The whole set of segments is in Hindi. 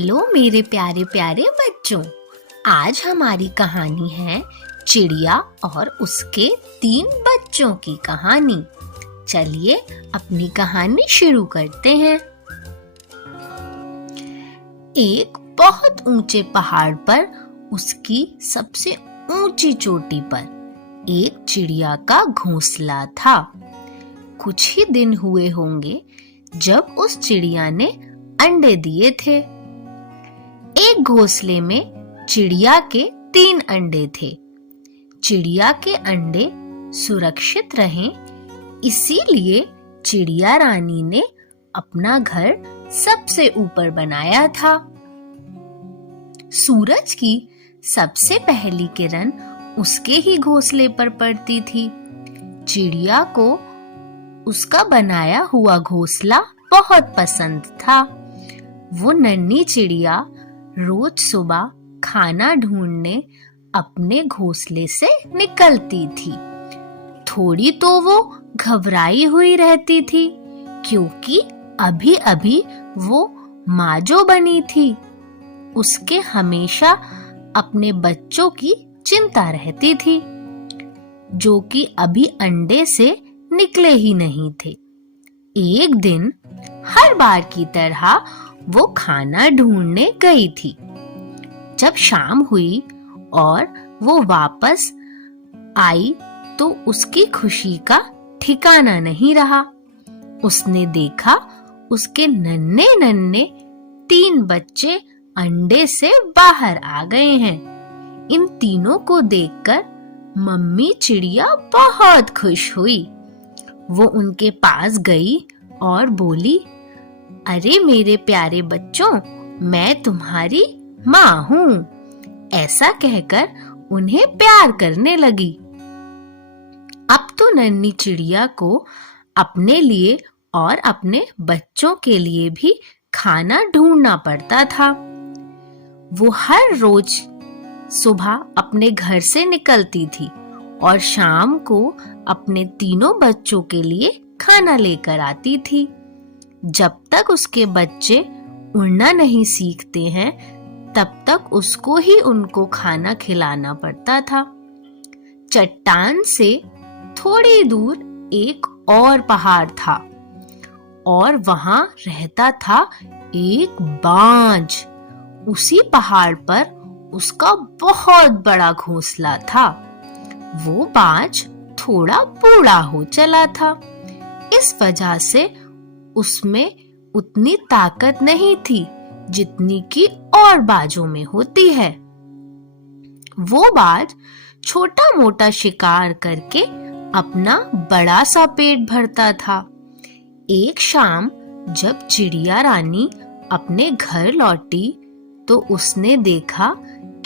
हेलो मेरे प्यारे प्यारे बच्चों, आज हमारी कहानी है चिड़िया और उसके 3 बच्चों की कहानी। चलिए अपनी कहानी शुरू करते हैं। एक बहुत ऊंचे पहाड़ पर उसकी सबसे ऊंची चोटी पर एक चिड़िया का घोंसला था। कुछ ही दिन हुए होंगे जब उस चिड़िया ने अंडे दिए थे। एक घोंसले में चिड़िया के 3 अंडे थे। चिड़िया के अंडे सुरक्षित रहें, इसीलिए चिड़िया रानी ने अपना घर सबसे ऊपर बनाया था। सूरज की सबसे पहली किरण उसके ही घोंसले पर पड़ती थी। चिड़िया को उसका बनाया हुआ घोंसला बहुत पसंद था। वो नन्ही चिड़िया रोज सुबह खाना ढूंढने अपने घोंसले से निकलती थी। थोड़ी तो वो घबराई हुई रहती थी, क्योंकि अभी अभी वो माँ बनी थी। उसके हमेशा अपने बच्चों की चिंता रहती थी, जो कि अभी अंडे से निकले ही नहीं थे। एक दिन हर बार की तरह वो खाना ढूंढने गई थी। जब शाम हुई और वो वापस आई तो उसकी खुशी का ठिकाना नहीं रहा। उसने देखा उसके नन्हे नन्हे 3 बच्चे अंडे से बाहर आ गए हैं। इन तीनों को देखकर मम्मी चिड़िया बहुत खुश हुई। वो उनके पास गई और बोली, अरे मेरे प्यारे बच्चों, मैं तुम्हारी माँ हूँ। ऐसा कहकर उन्हें प्यार करने लगी। अब तो नन्ही चिड़िया को अपने लिए और अपने बच्चों के लिए भी खाना ढूंढना पड़ता था। वो हर रोज सुबह अपने घर से निकलती थी और शाम को अपने तीनों बच्चों के लिए खाना लेकर आती थी। जब तक उसके बच्चे उड़ना नहीं सीखते हैं, तब तक उसको ही उनको खाना खिलाना पड़ता था। चट्टान से थोड़ी दूर एक और पहाड़ था और वहां रहता था एक बाज। उसी पहाड़ पर उसका बहुत बड़ा घोंसला था। वो बाज थोड़ा बूढ़ा हो चला था। इस वजह से उसमें उतनी ताकत नहीं थी जितनी कि और बाजों में होती है। वो बाज छोटा मोटा शिकार करके अपना बड़ा सा पेट भरता था। एक शाम जब चिड़िया रानी अपने घर लौटी तो उसने देखा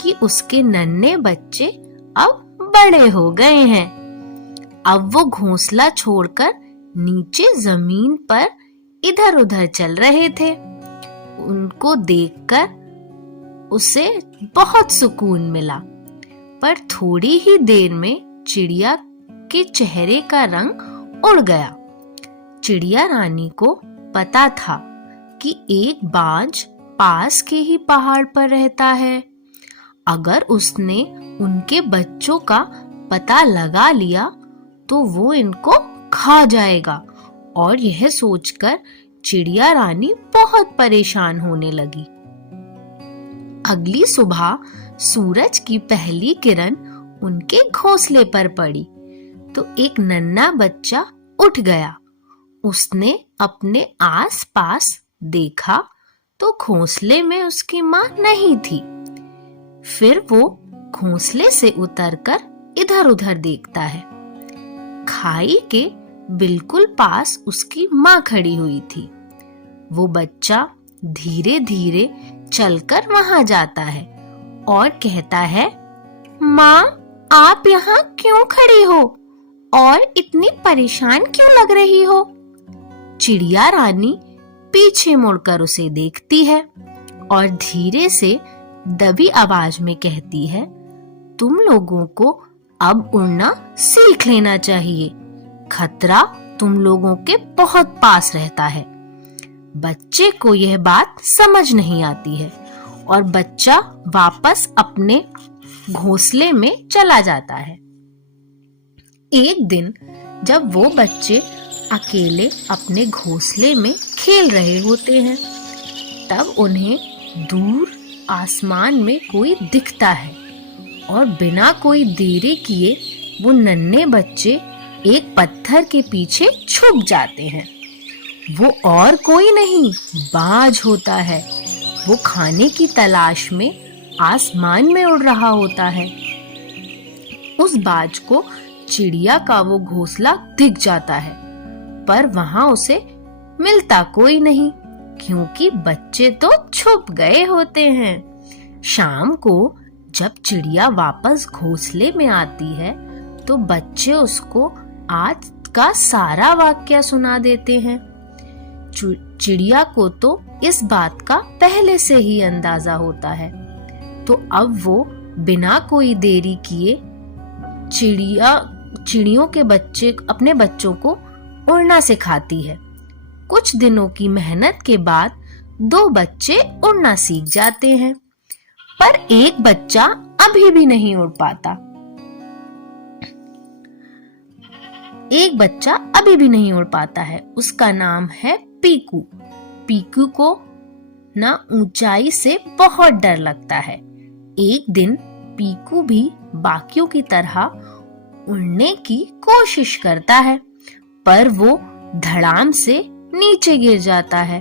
कि उसके नन्हे बच्चे अब बड़े हो गए हैं। अब वो घोंसला छोड़कर नीचे जमीन पर इधर उधर चल रहे थे। उनको देखकर उसे बहुत सुकून मिला, पर थोड़ी ही देर में चिड़िया के चेहरे का रंग उड़ गया। चिड़िया रानी को पता था कि एक बाज पास के ही पहाड़ पर रहता है। अगर उसने उनके बच्चों का पता लगा लिया तो वो इनको खा जाएगा, और यह सोचकर चिड़िया रानी बहुत परेशान होने लगी। अगली सुबह सूरज की पहली किरण उनके घोंसले पर पड़ी तो एक नन्हा बच्चा उठ गया। उसने अपने आस-पास देखा तो घोंसले में उसकी माँ नहीं थी। फिर वो घोंसले से उतरकर इधर-उधर देखता है। खाई के बिल्कुल पास उसकी माँ खड़ी हुई थी। वो बच्चा धीरे धीरे चलकर वहां जाता है और कहता है, माँ, आप यहाँ क्यों खड़ी हो और इतनी परेशान क्यों लग रही हो? चिड़िया रानी पीछे मुड़कर उसे देखती है और धीरे से दबी आवाज में कहती है, तुम लोगों को अब उड़ना सीख लेना चाहिए। खतरा तुम लोगों के बहुत पास रहता है। बच्चे को यह बात समझ नहीं आती है और बच्चा वापस अपने घोंसले में चला जाता है। एक दिन जब वो बच्चे अकेले अपने घोंसले में खेल रहे होते हैं, तब उन्हें दूर आसमान में कोई दिखता है और बिना कोई देरी किए वो नन्हे बच्चे एक पत्थर के पीछे छुप जाते हैं। वो और कोई नहीं, बाज होता है। वो खाने की तलाश में आसमान में उड़ रहा होता है। उस बाज को चिड़िया का वो घोंसला दिख जाता है, पर वहां उसे मिलता कोई नहीं, क्योंकि बच्चे तो छुप गए होते हैं। शाम को जब चिड़िया वापस घोंसले में आती है तो बच्चे उसको आज का सारा वाक्या सुना देते हैं। चिड़िया को तो इस बात का पहले से ही अंदाजा होता है, तो अब वो बिना कोई देरी किए चिड़ियों के बच्चे अपने बच्चों को उड़ना सिखाती है। कुछ दिनों की मेहनत के बाद 2 बच्चे उड़ना सीख जाते हैं, पर एक बच्चा अभी भी नहीं उड़ पाता। है। उसका नाम है पीकू। पीकू को ना ऊंचाई से बहुत डर लगता है। एक दिन पीकू भी बाकियों की तरह उड़ने की कोशिश करता है, पर वो धड़ाम से नीचे गिर जाता है।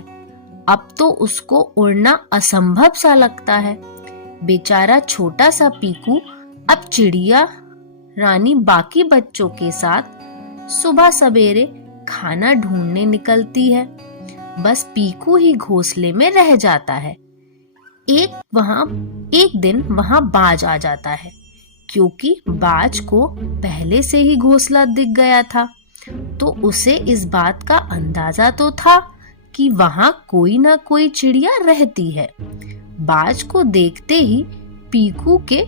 अब तो उसको उड़ना असंभव सा लगता है। बेचारा छोटा सा पीकू अब चिड़िया रानी बाकी बच्चों के साथ सुबह सवेरे खाना ढूंढने निकलती है। बस पीकू ही घोंसले में रह जाता है। एक दिन वहां बाज आ जाता है, क्योंकि बाज को पहले से ही घोंसला दिख गया था, तो उसे इस बात का अंदाजा तो था कि वहां कोई ना कोई चिड़िया रहती है। बाज को देखते ही पीकू के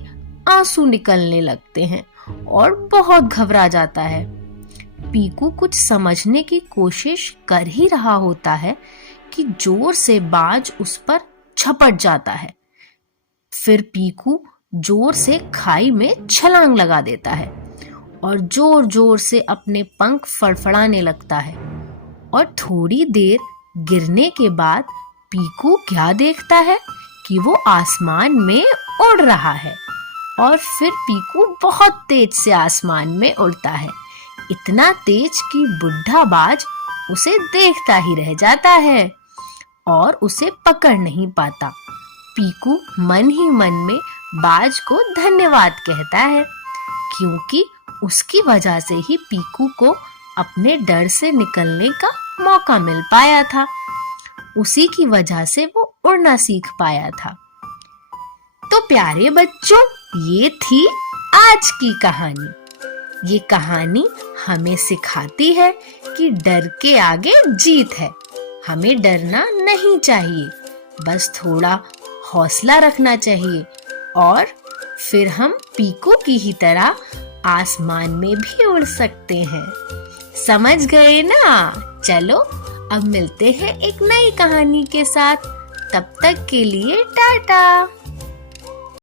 आंसू निकलने लगते हैं और बहुत घबरा जाता है। पीकू कुछ समझने की कोशिश कर ही रहा होता है कि जोर से बाज उस पर झपट जाता है। फिर पीकू जोर से खाई में छलांग लगा देता है और जोर जोर से अपने पंख फड़फड़ाने लगता है। और थोड़ी देर गिरने के बाद पीकू क्या देखता है कि वो आसमान में उड़ रहा है। और फिर पीकू बहुत तेज से आसमान में उड़ता है, इतना तेज कि बुढ़ा बाज उसे देखता ही रह जाता है और उसे पकड़ नहीं पाता। पीकू मन ही मन में बाज को धन्यवाद कहता है, क्योंकि उसकी वजह से ही पीकू को अपने डर से निकलने का मौका मिल पाया था। उसी की वजह से वो उड़ना सीख पाया था। तो प्यारे बच्चों, ये थी आज की कहानी। ये कहानी हमें सिखाती है कि डर के आगे जीत है। हमें डरना नहीं चाहिए, बस थोड़ा हौसला रखना चाहिए और फिर हम पीकू की ही तरह आसमान में भी उड़ सकते हैं। समझ गए ना? चलो अब मिलते हैं एक नई कहानी के साथ। तब तक के लिए टाटा।